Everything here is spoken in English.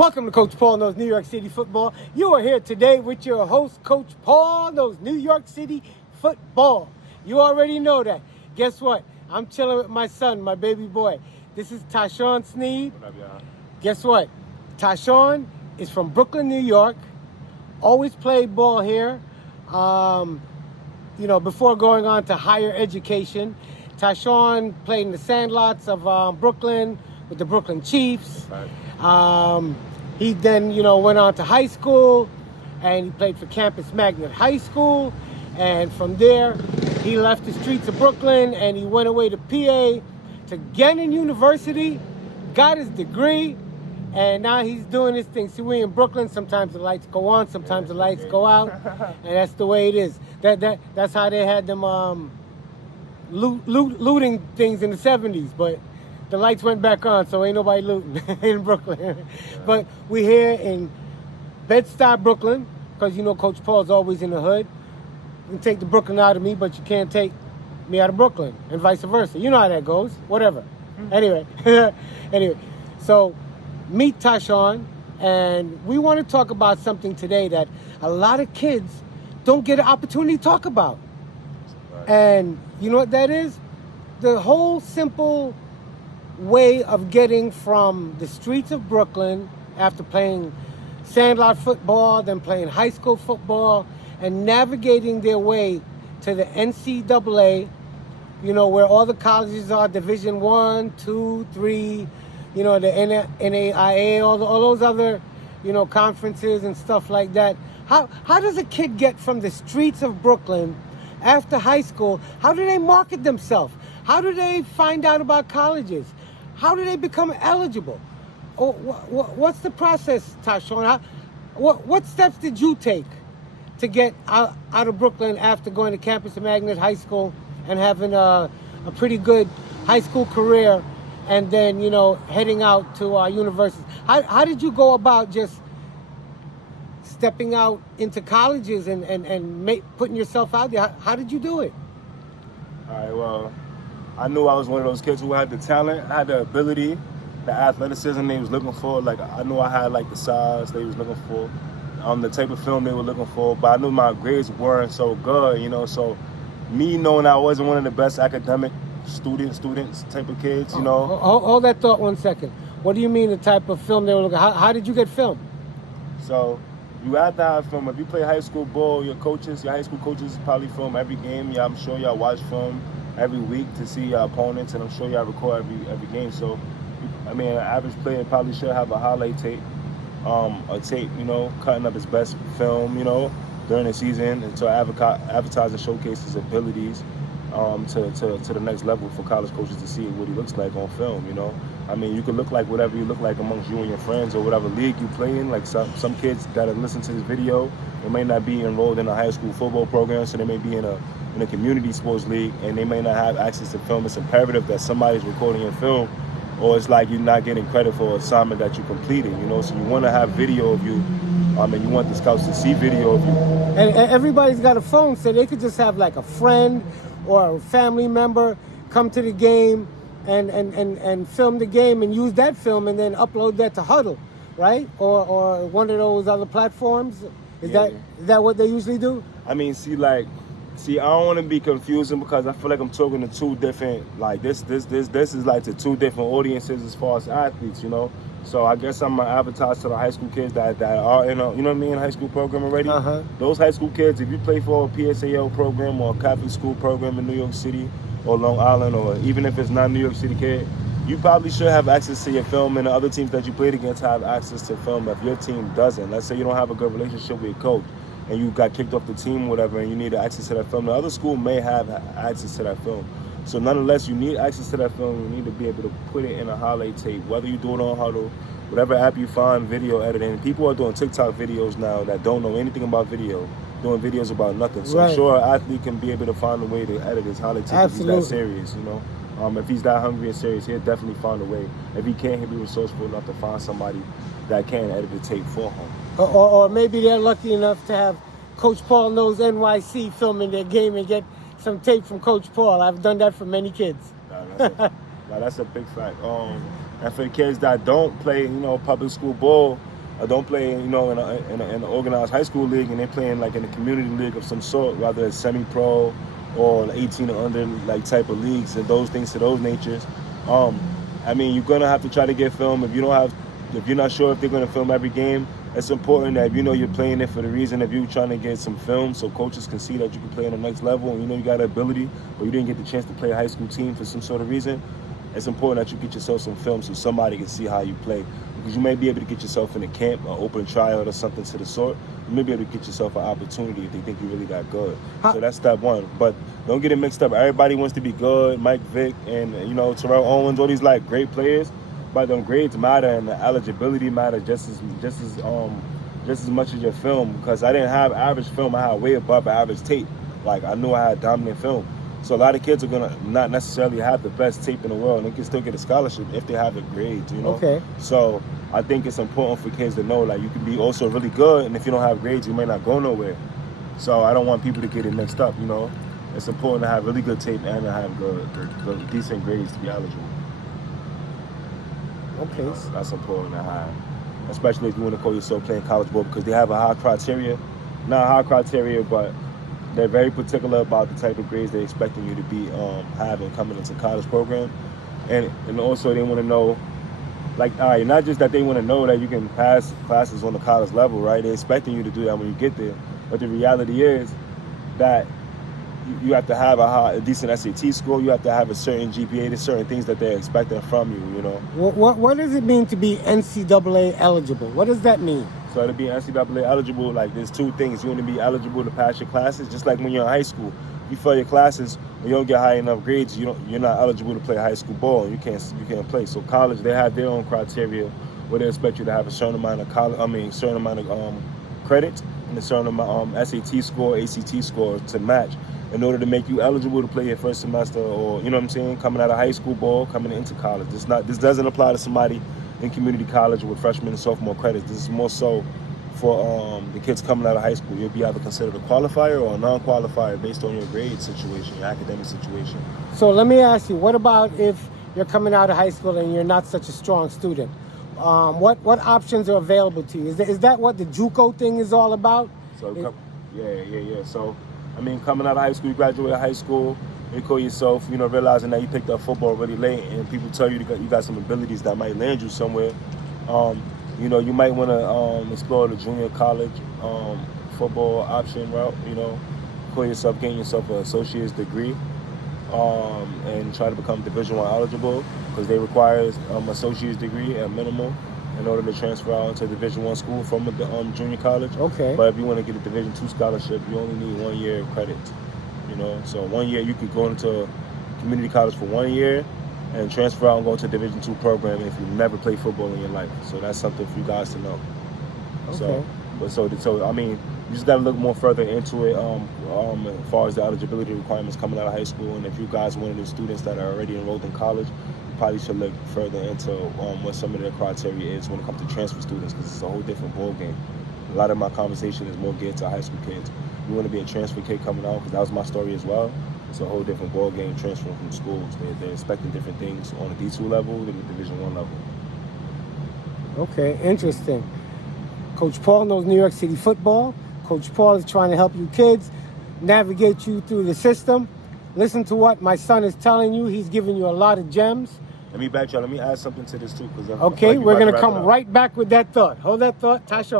Welcome to Coach Paul Knows New York City Football. You are here today with your host, Coach Paul Knows New York City Football. You already know that. Guess what? I'm chilling with my son, my baby boy. This is Tashawn Sneed. What up, y'all? Guess what? Tashawn is from Brooklyn, New York. Always played ball here. Before going on to higher education. Tashawn played in the Sandlots of Brooklyn with the Brooklyn Chiefs. Right. He then, went on to high school, and he played for Campus Magnet High School. And from there, he left the streets of Brooklyn, and he went away to PA to Gannon University, got his degree, and now he's doing his thing. See, we in Brooklyn, sometimes the lights go on, sometimes the lights go out, and that's the way it is. That's how they had them looting things in the 70s, but the lights went back on, so ain't nobody looting in Brooklyn. But we here in Bed-Stuy, Brooklyn, because Coach Paul's always in the hood. You can take the Brooklyn out of me, but you can't take me out of Brooklyn, and vice versa. You know how that goes. Whatever. Anyway, so meet Tashawn, and we want to talk about something today that a lot of kids don't get an opportunity to talk about. Right. And you know what that is? The whole simple way of getting from the streets of Brooklyn after playing sandlot football, then playing high school football, and navigating their way to the NCAA, where all the colleges are Division 1, 2, 3, the NAIA, all those other, conferences and stuff like that. How does a kid get from the streets of Brooklyn after high school? How do they market themselves? How do they find out about colleges? How do they become eligible? Oh, what's the process, Tashawn? What steps did you take to get out of Brooklyn after going to Campus Magnet High School and having a pretty good high school career, and then heading out to our universities? How did you go about just stepping out into colleges and putting yourself out there? How did you do it? All right, well, I knew I was one of those kids who had the talent, had the ability, the athleticism they was looking for. Like, I knew I had the size they was looking for, the type of film they were looking for. But I knew my grades weren't so good, So me knowing I wasn't one of the best academic students type of kids, Hold that thought 1 second. What do you mean the type of film they were looking? How did you get film? So you have to have film. If you play high school ball, your high school coaches probably film every game. Yeah, I'm sure y'all watch film every week to see your opponents, and I'm sure y'all record every game. So, an average player probably should have a highlight tape, a tape, cutting up his best film, during the season, and to advertise and showcase his abilities to the next level for college coaches to see what he looks like on film, you could look like whatever you look like amongst you and your friends or whatever league you play in. Like some kids that have listened to this video, they may not be enrolled in a high school football program, so they may be in a community sports league, and they may not have access to film. It's imperative that somebody's recording your film, or it's like you're not getting credit for an assignment that you completed, So you want to have video of you, and you want the scouts to see video of you. And everybody's got a phone, so they could just have a friend or a family member come to the game and film the game and use that film and then upload that to Huddle, right? Or one of those other platforms. Is that what they usually do? See, I don't want to be confusing because I feel like I'm talking to two different, this is to two different audiences as far as athletes, So I guess I'm going to advertise to the high school kids that are in a, high school program already. Uh-huh. Those high school kids, if you play for a PSAL program or a Catholic school program in New York City or Long Island, or even if it's not New York City kid, you probably should have access to your film, and the other teams that you played against have access to film. If your team doesn't, let's say you don't have a good relationship with your coach, and you got kicked off the team, whatever, and you need access to that film, the other school may have access to that film. So nonetheless, you need access to that film. You need to be able to put it in a highlight tape, whether you do it on Huddle, whatever app you find, video editing. People are doing TikTok videos now that don't know anything about video, doing videos about nothing. So right. I'm sure an athlete can be able to find a way to edit his highlight tape. Absolutely. If he's that serious, If he's that hungry and serious, he'll definitely find a way. If he can't, he'll be resourceful enough to find somebody that can edit the tape for him. Or maybe they're lucky enough to have Coach Paul Knows NYC filming their game and get some tape from Coach Paul. I've done that for many kids. That's a big fact. And for the kids that don't play, public school ball, or don't play, in an organized high school league, and they're playing like in a community league of some sort, whether it's semi-pro or 18 or under like type of leagues and those things to those natures. You're gonna have to try to get film. If you're not sure if they're gonna film every game, it's important that you're playing it for the reason of you trying to get some film, so coaches can see that you can play on the next level, and you got the ability, but you didn't get the chance to play a high school team for some sort of reason. It's important that you get yourself some film so somebody can see how you play, because you may be able to get yourself in a camp, an open tryout or something to the sort. You may be able to get yourself an opportunity if they think you really got good. So that's step one. But don't get it mixed up. Everybody wants to be good. Mike Vick and Terrell Owens, all these like great players, but them grades matter and the eligibility matter just as much as your film. Because I didn't have average film, I had way above average tape. Like I knew I had dominant film. So a lot of kids are gonna not necessarily have the best tape in the world, and they can still get a scholarship if they have the grades, Okay. So I think it's important for kids to know, like, you can be also really good, and if you don't have grades, you may not go nowhere. So I don't want people to get it mixed up, It's important to have really good tape and to have good decent grades to be eligible. Okay. That's important to have, especially if you want to call yourself playing college ball, because they have a high criteria, not high criteria, but they're very particular about the type of grades they're expecting you to be having coming into college program, and also they want to know, like, all right, not just that they want to know that you can pass classes on the college level, right? They're expecting you to do that when you get there, but the reality is that you have to have a decent SAT score, you have to have a certain GPA, there's certain things that they're expecting from you, What does it mean to be NCAA eligible? What does that mean? So to be NCAA eligible, like, there's two things. You want to be eligible to pass your classes, just like when you're in high school. You fail your classes, when you don't get high enough grades, you're not eligible to play high school ball. You can't play. So college, they have their own criteria where they expect you to have a certain amount of credit and a certain amount SAT score, ACT score to match in order to make you eligible to play your first semester, or coming out of high school ball, coming into college. This doesn't apply to somebody in community college with freshman and sophomore credits. This is more so for the kids coming out of high school. You'll be either considered a qualifier or a non-qualifier based on your grade situation, your academic situation. So let me ask you, what about if you're coming out of high school and you're not such a strong student? What options are available to you? Is that what the JUCO thing is all about? So yeah. So coming out of high school, you graduate high school, you call yourself, realizing that you picked up football really late, and people tell you you got some abilities that might land you somewhere. You might want to explore the junior college football option route. Call yourself, getting yourself an associate's degree, and try to become Division I eligible, because they require associate's degree at minimum in order to transfer out into Division I school from the junior college. Okay. But if you want to get a Division II scholarship, you only need 1 year of credit. So 1 year you could go into community college for 1 year and transfer out and go to a Division II program if you never played football in your life. So that's something for you guys to know. Okay. So you just got to look more further into it as far as the eligibility requirements coming out of high school. And if you guys are one of the students that are already enrolled in college, you probably should look further into what some of their criteria is when it comes to transfer students, because it's a whole different ball game. A lot of my conversation is more geared to high school kids. You want to be a transfer kid coming out, because that was my story as well. It's a whole different ball game transferring from schools. They're expecting different things on a D2 level than the Division I level. Okay, interesting. Coach Paul knows New York City football. Coach Paul is trying to help you kids navigate you through the system. Listen to what my son is telling you. He's giving you a lot of gems. Let me backtrack. Let me add something to this too. Okay, we're going to come right back with that thought. Hold that thought, Tashawn.